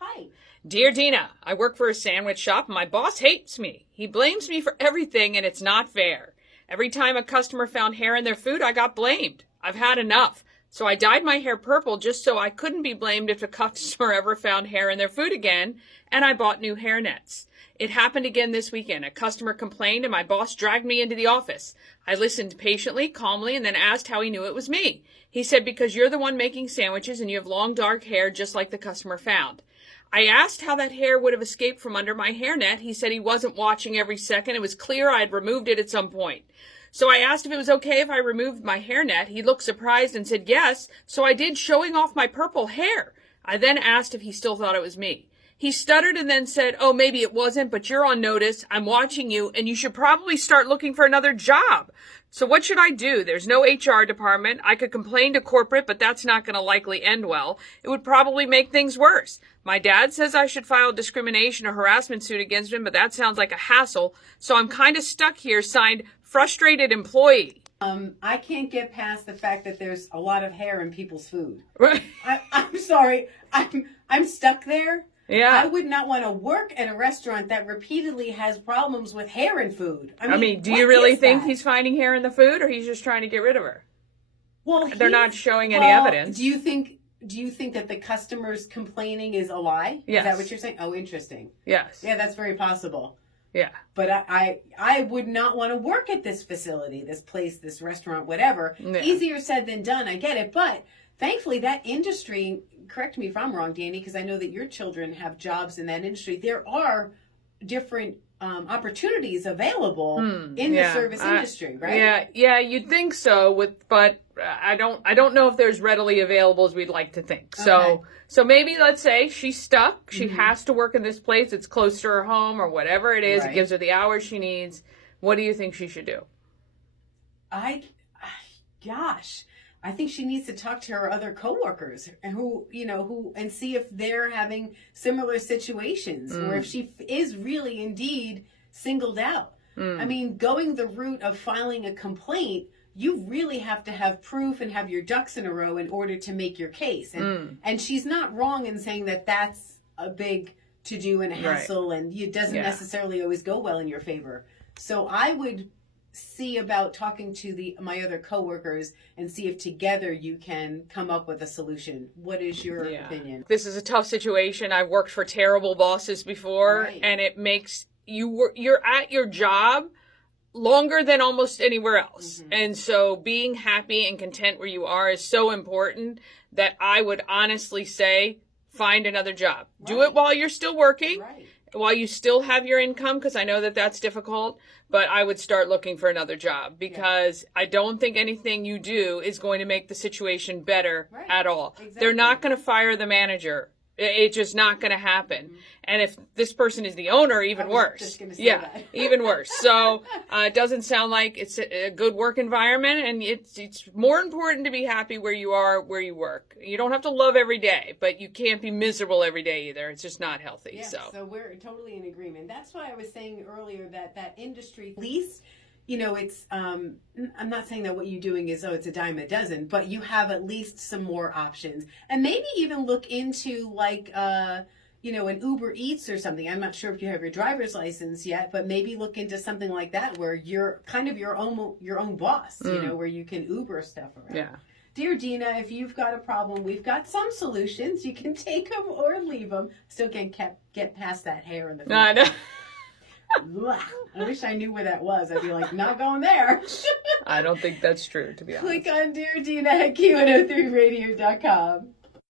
Hi. Dear Dina, I work for a sandwich shop and my boss hates me. He blames me for everything and it's not fair. Every time a customer found hair in their food, I got blamed. I've had enough. So I dyed my hair purple just so I couldn't be blamed if a customer ever found hair in their food again, and I bought new hair nets. It happened again this weekend. A customer complained and my boss dragged me into the office. I listened patiently, calmly, and then asked how he knew it was me. He said, because you're the one making sandwiches and you have long dark hair just like the customer found. I asked how that hair would have escaped from under my hairnet. He said he wasn't watching every second. It was clear I had removed it at some point. So I asked if it was okay if I removed my hairnet. He looked surprised and said yes, so I did, showing off my purple hair. I then asked if he still thought it was me. He stuttered and then said, oh, maybe it wasn't, but you're on notice. I'm watching you, and you should probably start looking for another job. So what should I do? There's no HR department. I could complain to corporate, but that's not going to likely end well. It would probably make things worse. My dad says I should file a discrimination or harassment suit against him, but that sounds like a hassle. So I'm kind of stuck here, signed frustrated employee. I can't get past the fact that there's a lot of hair in people's food. Right. I'm sorry. I'm stuck there. Yeah. I would not want to work at a restaurant that repeatedly has problems with hair in food. I mean, do you really think he's finding hair in the food, or he's just trying to get rid of her? Well, they're not showing any evidence. Do you think that the customer's complaining is a lie? Yes. Is that what you're saying? Oh, interesting. Yes. Yeah, that's very possible. Yeah. But I would not want to work at this facility, this place, this restaurant, whatever. Yeah. Easier said than done. I get it. But thankfully, that industry, correct me if I'm wrong, Danny, because I know that your children have jobs in that industry. There are different opportunities available in the service industry, right? Yeah, you'd think so. But I don't know if there's readily available as we'd like to think. Okay. So maybe let's say she's stuck. She has to work in this place. It's close to her home or whatever it is. Right. It gives her the hours she needs. What do you think she should do? I think she needs to talk to her other coworkers who and see if they're having similar situations or if she is really indeed singled out. I mean, going the route of filing a complaint, you really have to have proof and have your ducks in a row in order to make your case. And she's not wrong in saying that that's a big to-do and a hassle, and it doesn't necessarily always go well in your favor. So I would see about talking to my other coworkers and see if together you can come up with a solution. What is your opinion? This is a tough situation. I've worked for terrible bosses before, and it makes you're at your job longer than almost anywhere else. And so being happy and content where you are is so important that I would honestly say find another job. Do it while you're still working. While you still have your income, because I know that that's difficult, but I would start looking for another job because I don't think anything you do is going to make the situation better at all. Exactly. They're not going to fire the manager. It's just not going to happen. And if this person is the owner, even worse. Just gonna say that. Even worse. So it doesn't sound like it's a good work environment, and it's more important to be happy where you are, where you work. You don't have to love every day, but you can't be miserable every day either. It's just not healthy. Yeah, so we're totally in agreement. That's why I was saying earlier that industry, at least, it's, I'm not saying that what you're doing is, it's a dime a dozen, but you have at least some more options. And maybe even look into an Uber Eats or something. I'm not sure if you have your driver's license yet, but maybe look into something like that where you're kind of your own boss, where you can Uber stuff around. Yeah. Dear Dina, if you've got a problem, we've got some solutions. You can take them or leave them. Still can't get past that hair in the food. I know. I wish I knew where that was. I'd be like, not going there. I don't think that's true, to be honest. Click on Dear Dina at Q103radio.com.